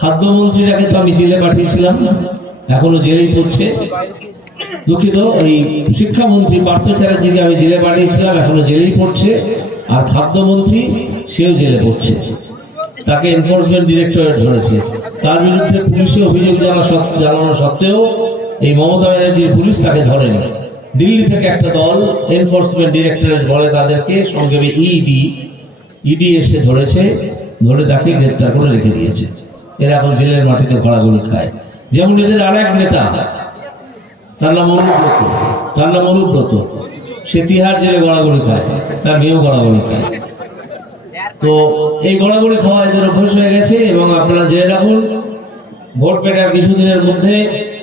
খাদ্যমন্ত্রীটাকে তো আমি জেলে পাঠিয়েছিলাম, এখনো জেলেই পড়ছে। দুঃখিত, ওই শিক্ষামন্ত্রী পার্থ চ্যাটার্জিকে আমি জেলে পাঠিয়েছিলাম, এখনো জেলেই পড়ছে। আর খাদ্যমন্ত্রী সেও জেলে পড়ছে, তাকে এনফোর্সমেন্ট ডিরেক্টরেট ধরেছে। তার বিরুদ্ধে পুলিশে অভিযোগ জানানো সত্ত্বেও এই মমতা ব্যানার্জির পুলিশ তাকে ধরেনি। দিল্লি থেকে একটা দল, এনফোর্সমেন্ট ডিরেক্টরেট বলে তাদেরকে, সংক্ষেপে ইডি এসে ধরেছে, ধরে তাকে গ্রেপ্তার করে রেখে দিয়েছে। এরা এখন জেলের মাটিতে ঘোরাঘুরি খায়। যেমন এদের আর এক নেতা, তার নাম অনুব্রত, সে তিহার জেলে গড়াগড়ি খায়, তার মেয়েও গড়াগড়ি খায়। তো এই গড়াগড়ি খাওয়া এদের অভ্যাস হয়ে গেছে। এবং আপনারা জেনে রাখুন, ভোট পেটার কিছুদিনের মধ্যে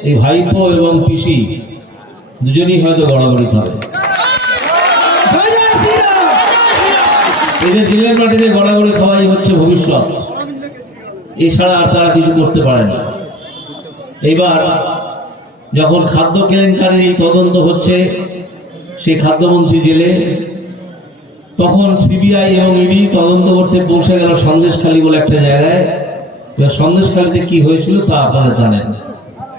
এই ভাইপো এবং পিসি দুজনেই হয়তো গড়াগড়ি খাবে। এদের জেলের মাটিতে গড়াগড়ি খাওয়াই হচ্ছে ভবিষ্যৎ, এছাড়া আর তারা কিছু করতে পারে না। এইবার যখন খাদ্য কেলেঙ্কারির তদন্ত হচ্ছে, সেই খাদ্যমন্ত্রী জেলে, তখন সিবিআই এবং ইডি তদন্ত করতে পৌঁছে গেল সন্দেশখালী বলে একটা জায়গায়। সন্দেশখালীতে কি হয়েছিল তা আপনারা জানেন।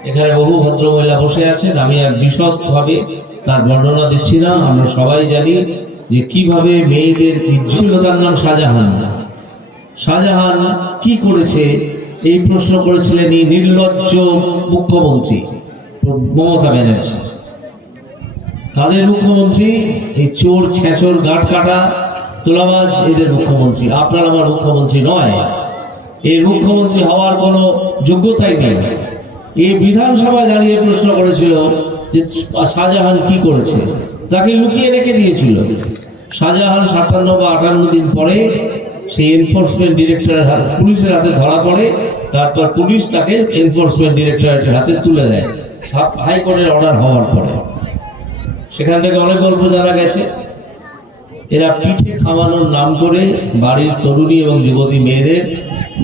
এখানে বহু ভদ্রমহিলা বসে আছেন, আমি আর বিশদভাবে তার বর্ণনা দিচ্ছি না। আমরা সবাই জানি যে কিভাবে মেয়েদের ইজ্জত। তার নাম শাহজাহান কি করেছে এই প্রশ্ন করেছিলেন এই নির্লজ্জ মুখ্যমন্ত্রী মমতা ব্যানার্জি। কাদের মুখ্যমন্ত্রী? এই চোর, ছেঁচর, গাঁট কাটা, তোলাবাজ এদের মুখ্যমন্ত্রী। আপনার আমার মুখ্যমন্ত্রী নয়। এই মুখ্যমন্ত্রী হওয়ার কোনো যোগ্যতাই নেই। এই বিধানসভায় দাঁড়িয়ে প্রশ্ন করেছিল যে শাহজাহান কি করেছে, তাকে লুকিয়ে রেখে দিয়েছিল। শাহজাহান 57 বা 58 দিন পরে সেই এনফোর্সমেন্ট ডিরেক্টরের পুলিশের হাতে ধরা পড়ে। তারপর পুলিশ তাকে এনফোর্সমেন্ট ডিরেক্টরেটের হাতে তুলে দেয় হাইকোর্টের অর্ডার হওয়ার পরে। সেখান থেকে অনেক গল্প জানা গেছে। এরা পিঠে খাওয়ানোর নাম করে বাড়ির তরুণী এবং যুবতী মেয়েদের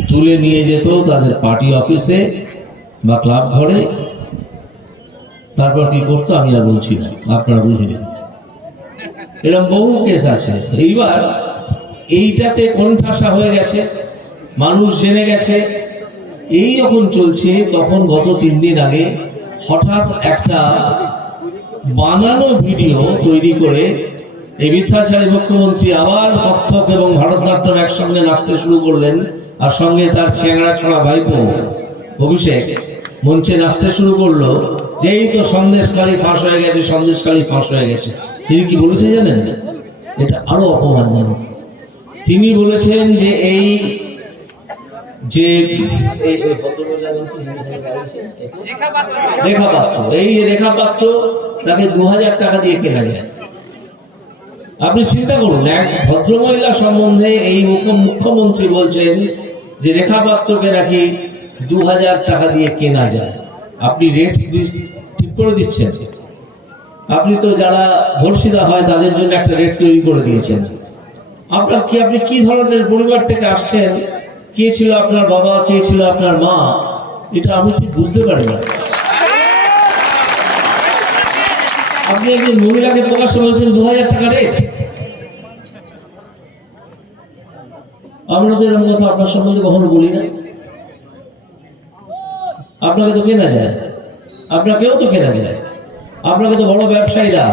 তুলে নিয়ে যেত তাদের পার্টি অফিসে বা ক্লাব ঘরে। তারপর কি করতো আমি আর বলছি না, আপনারা বুঝে নিন। এরকম বহু কেস আছে। এইবার এইটাতে কোণঠাসা হয়ে গেছে, মানুষ জেনে গেছে। এই যখন চলছে, তখন গত 3 দিন আগে হঠাৎ একটা বানানো ভিডিও তৈরি করে এই মিথ্যাচারী মুখ্যমন্ত্রী আবার কত্থক এবং ভারতনাট্যম একসঙ্গে নাচতে শুরু করলেন। আর সঙ্গে তার চেংড়া ছড়া ভাইপো অভিষেক মঞ্চে নাচতে শুরু করলো যে এই তো সন্দেশখালী ফাঁস হয়ে গেছে, সন্দেশখালী ফাঁস হয়ে গেছে। তিনি কি বলেছে জানেন? এটা আরো অপমানজনক। তিনি বলেছেন যে এই যে রেখা পাত্র তাকে 2000 টাকা দিয়ে কেনা যায়। আপনি চিন্তা করুন, এক ভদ্রমহিলা সম্বন্ধে এই মুখ্যমন্ত্রী বলছেন যে রেখা পাত্রকে নাকি 2000 টাকা দিয়ে কেনা যায়। আপনি রেট ঠিক করে দিচ্ছেন। আপনি তো যারা ধর্ষিতা হয় তাদের জন্য একটা রেট তৈরি করে দিয়েছেন। আপনি কি ধরনের পরিবার থেকে আসছেন, কে ছিল আপনার বাবা, কে ছিল আপনার মা, এটা আমি ঠিক বুঝতে পারি না। আপনি একজন মহিলাকে প্রকাশ্যে বলছেন 2000 টাকা রেট। আমরা তো এরকম কথা আপনার সম্বন্ধে কখনো বলি না। আপনাকে তো কেনা যায়, আপনাকেও তো কেনা যায়। আপনাকে তো বড় ব্যবসায়ীরা,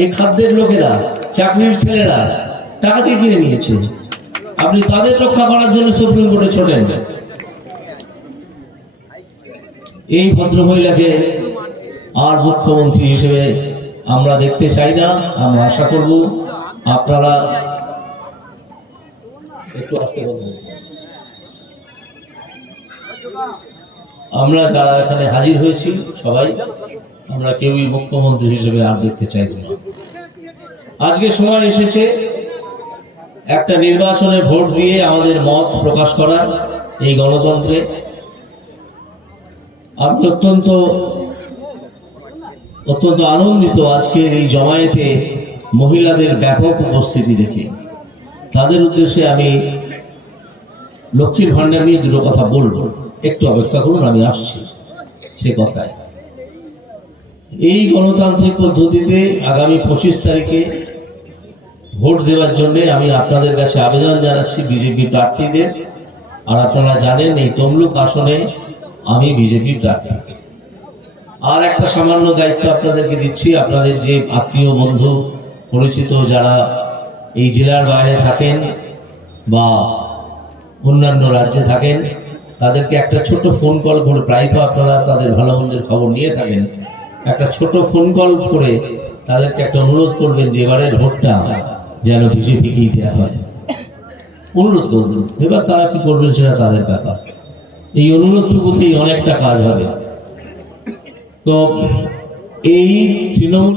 এই খাদ্যের লোকেরা, চাকরির ছেলেরা টাকা দিয়ে কিনে নিয়েছে। আপনি তাদের রক্ষা করার জন্য সুপ্রিম কোর্টে ছোটেন। এই ভদ্রমহিলাকে আর মুখ্যমন্ত্রী হিসেবে আমরা দেখতে চাই না। আমরা আশা করব আপনারা একটু আস্তে কথা বলুন। আমরা যারা এখানে হাজির হয়েছি সবাই, আমরা কেউই মুখ্যমন্ত্রী হিসেবে আর দেখতে চাই না। আজকে সময় এসেছে একটা নির্বাচনে ভোট দিয়ে আমাদের মত প্রকাশ করার, এই গণতন্ত্রে। আমি অত্যন্ত আনন্দিত আজকের এই জমায়েতে মহিলাদের ব্যাপক উপস্থিতি দেখে। তাদের উদ্দেশ্যে আমি লক্ষ্মীর ভান্ডার নিয়ে দুটো কথা বলবো, একটু অপেক্ষা করুন, আমি আসছি সে কথায়। এই গণতান্ত্রিক পদ্ধতিতে আগামী 25 তারিখে ভোট দেওয়ার জন্য আমি আপনাদের কাছে আবেদন জানাচ্ছি বিজেপি প্রার্থীদের আর আপনারা জানেন এই তমলুক আসনে আমি বিজেপি প্রার্থী। আর একটা সামান্য দায়িত্ব আপনাদেরকে দিচ্ছি, আপনাদের যে আত্মীয় বন্ধু পরিচিত যারা এই জেলার বাইরে থাকেন বা অন্যান্য রাজ্যে থাকেন, তাদেরকে একটা ছোট ফোন কল করে, প্রায় তো আপনারা তাদের ভালো মন্দের খবর নিয়ে থাকেন, একটা ছোট ফোন কল করে তাদেরকে একটা অনুরোধ করবেন যে এবারের ভোটটা যেন বিজেপিকেই দেওয়া হয়, অনুরোধ করবেন। এবার তারা কি করবেন সেটা তাদের ব্যাপার। এই অনুরোধটুকুতেই অনেকটা কাজ হবে। তো এই তৃণমূল